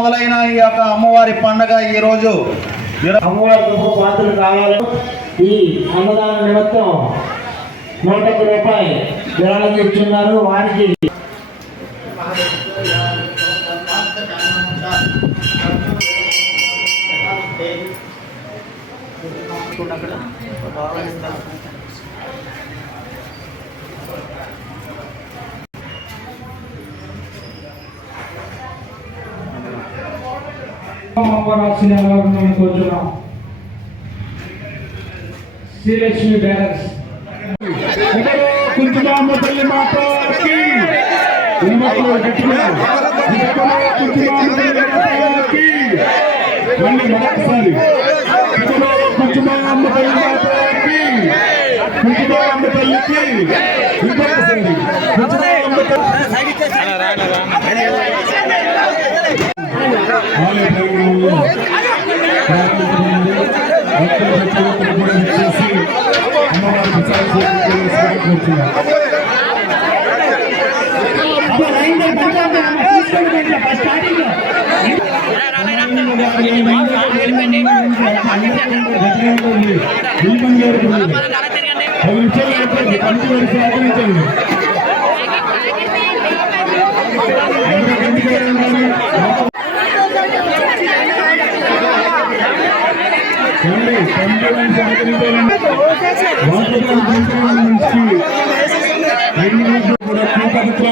మొదలైన ఈ యొక్క అమ్మవారి పండుగ ఈరోజు అమ్మవారి గొప్ప పాత్రలు కావాలి. ఈ అన్నదాన నిమిత్తం 101 రూపాయలు విరాళం ఇస్తున్నారు. వారికి కోరుతున్నాం. శ్రీలక్ష్మి బ్యానర్స్ కుంచుమాంబ తల్లి మాతాకి మళ్ళీ మరొకసారి కుంచుమాంబ తల్లి మాతాకి కుంచుమాంబ తల్లికి ఇంకొకసారి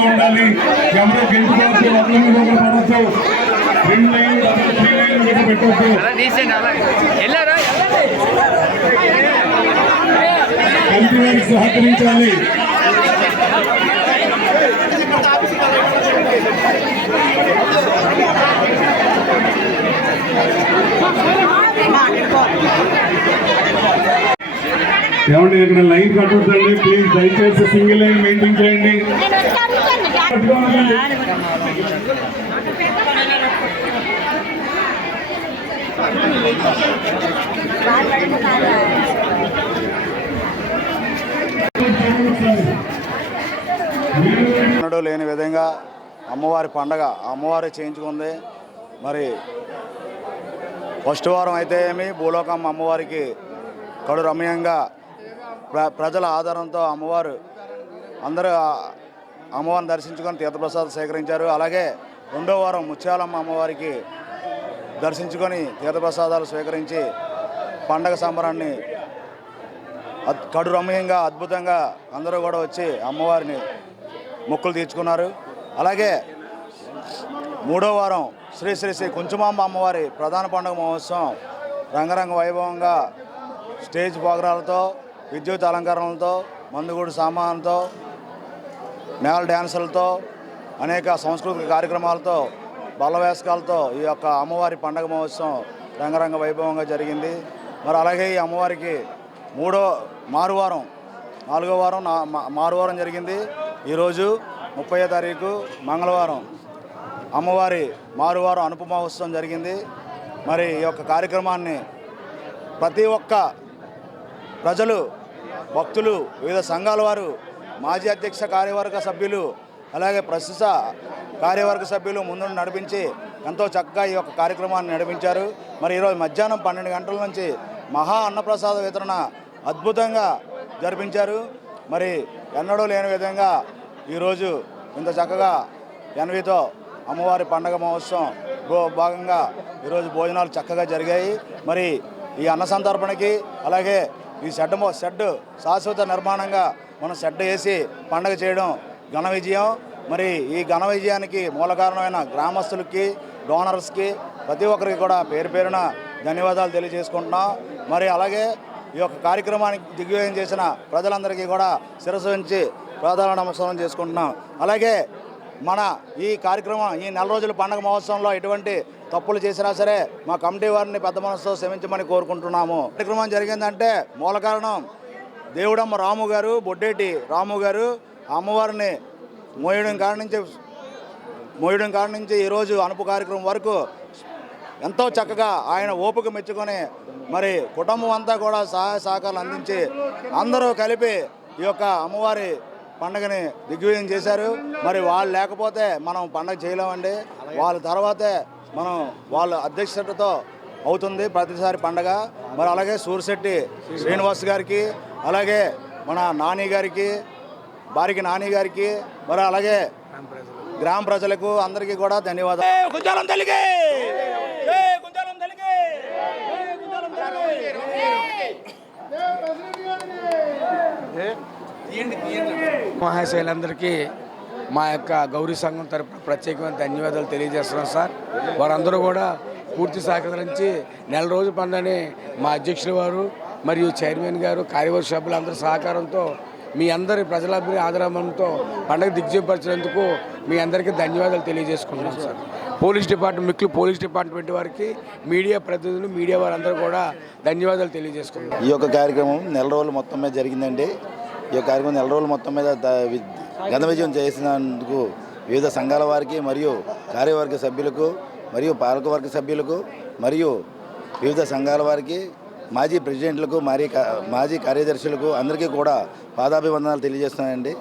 ఉండాలి. ఎవరో గెలుచుకోవచ్చు, ఒకరి మీద ఒకరు పడవచ్చు, 2 లైన్లు 3 లైన్లు కూడా పెట్టవచ్చు. కంటి వారికి సహకరించాలి. ఏమంటే ఇక్కడ లైన్ కట్టొద్దండి ప్లీజ్, దయచేసి సింగిల్ లైన్ మెయింటైన్ చేయండి. లేని విధంగా అమ్మవారి పండగ అమ్మవారి చేయించుకుంది. మరి ఫస్ట్ వారం అయితే ఏమి భూలోకమ్మ అమ్మవారికి కడు రమ్యంగా ప్రజల ఆధారంతో అమ్మవారు అందరూ అమ్మవారిని దర్శించుకొని తీర్థప్రసాదం సేకరించారు. అలాగే 2వ వారం ముత్యాలమ్మ అమ్మవారికి దర్శించుకొని తీర్థప్రసాదాలు స్వీకరించి పండగ సంబరాన్ని కడు రమ్యంగా అద్భుతంగా అందరూ కూడా వచ్చి అమ్మవారిని మొక్కులు తీర్చుకున్నారు. అలాగే 3వ వారం శ్రీ శ్రీ శ్రీ కుంచుమాంబ అమ్మవారి ప్రధాన పండుగ మహోత్సవం రంగరంగ వైభవంగా స్టేజ్ ప్రోగ్రాలతో, విద్యుత్ అలంకరణలతో, మందుగూడు సామాన్లతో, మేళ డ్యాన్సులతో, అనేక సాంస్కృతిక కార్యక్రమాలతో, బలవేషకాలతో ఈ యొక్క అమ్మవారి పండుగ మహోత్సవం రంగరంగ వైభవంగా జరిగింది. మరి అలాగే ఈ అమ్మవారికి 4వ వారం మారువారం జరిగింది. ఈరోజు 30వ తారీఖు మంగళవారం అమ్మవారి మారువారం అనుప మహోత్సవం జరిగింది. మరి ఈ యొక్క కార్యక్రమాన్ని ప్రతి ఒక్క ప్రజలు, భక్తులు, వివిధ సంఘాల వారు, మాజీ అధ్యక్ష కార్యవర్గ సభ్యులు, అలాగే ప్రస్తుత కార్యవర్గ సభ్యులు ముందు నడిపించి ఎంతో చక్కగా ఈ యొక్క కార్యక్రమాన్ని నడిపించారు. మరి ఈరోజు మధ్యాహ్నం 12 గంటల నుంచి మహా అన్నప్రసాద వితరణ అద్భుతంగా జరిపించారు. మరి ఎన్నడూ లేని విధంగా ఈరోజు ఇంత చక్కగా ఎన్వితో అమ్మవారి పండగ మహోత్సవం భాగంగా ఈరోజు భోజనాలు చక్కగా జరిగాయి. మరి ఈ అన్న సంతర్పణకి అలాగే ఈ షెడ్ శాశ్వత నిర్మాణంగా మనం షెడ్ వేసి పండగ చేయడం ఘన విజయం. మరి ఈ ఘన విజయానికి మూల కారణమైన గ్రామస్తులకి, డోనర్స్కి, ప్రతి ఒక్కరికి కూడా పేరు పేరున ధన్యవాదాలు తెలియజేసుకుంటున్నాం. మరి అలాగే ఈ యొక్క కార్యక్రమానికి దిగ్విజయం చేసిన ప్రజలందరికీ కూడా శిరస్సు ఉంచి ప్రార్థన నమస్కారం చేసుకుంటున్నాం. అలాగే మన ఈ కార్యక్రమం ఈ 4 రోజుల పండుగ మహోత్సవంలో ఎటువంటి తప్పులు చేసినా సరే మా కమిటీ వారిని పెద్ద మనసుతో క్షమించమని కోరుకుంటున్నాము. కార్యక్రమం జరిగిందంటే మూల కారణం దేవుడమ్మ రాము గారు, బొడ్డేటి రాము గారు అమ్మవారిని మోయడం కాడ నుంచి ఈరోజు అనుపు కార్యక్రమం వరకు ఎంతో చక్కగా ఆయన ఓపిక మెచ్చుకొని మరి కుటుంబం అంతా కూడా సహాయ సహకారాలు అందించి అందరూ కలిపి ఈ యొక్క అమ్మవారి పండుగని దిగ్విజయం చేశారు. మరి వాళ్ళు లేకపోతే మనం పండుగ చేయలేమండి. వాళ్ళ తర్వాతే మనం వాళ్ళ అధ్యక్షతతో అవుతుంది ప్రతిసారి పండగ. మరి అలాగే సూరిశెట్టి శ్రీనివాస్ గారికి, అలాగే మన నాని గారికి, బారికి నాని గారికి, మరి అలాగే గ్రామ ప్రజలకు అందరికీ కూడా ధన్యవాదాలు. కుంచాలం తల్లికి కుంచాలం తల్లికి మహాశైలందరికీ మా యొక్క గౌరీ సంఘం తరపున ప్రత్యేకమైన ధన్యవాదాలు తెలియజేస్తున్నాం సార్. వారందరూ కూడా పూర్తి సహకరించి నెల రోజు పండుగని మా అధ్యక్షుల వారు మరియు చైర్మన్ గారు, కార్యవర్గ సభ్యులందరి సహకారంతో మీ అందరి ప్రజలాభిని ఆదరణతో పండుగ దిగ్విజయపరిచినందుకు మీ అందరికీ ధన్యవాదాలు తెలియజేసుకుంటున్నాం సార్. పోలీస్ డిపార్ట్మెంట్ వారికి, మీడియా ప్రతినిధులు, మీడియా వారందరూ కూడా ధన్యవాదాలు తెలియజేసుకుంటున్నాం. ఈ యొక్క కార్యక్రమం నెల రోజుల మొత్తం మీద జరిగిందండి. ఈ యొక్క కార్యక్రమం నెల రోజుల మొత్తం మీద ఘన విజయం చేసినందుకు వివిధ సంఘాల వారికి మరియు కార్యవర్గ సభ్యులకు మరియు పాలకవర్గ సభ్యులకు మరియు వివిధ సంఘాల వారికి, మాజీ ప్రెసిడెంట్లకు, మాజీ కార్యదర్శులకు అందరికీ కూడా పాదాభివందనాలు తెలియజేస్తున్నానండి.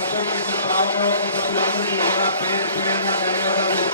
సపోర్ట్ చేసిన పాలకవర్గ సభ్యులందరికీ కూడా పేరు పేరున ధన్యవాదాలు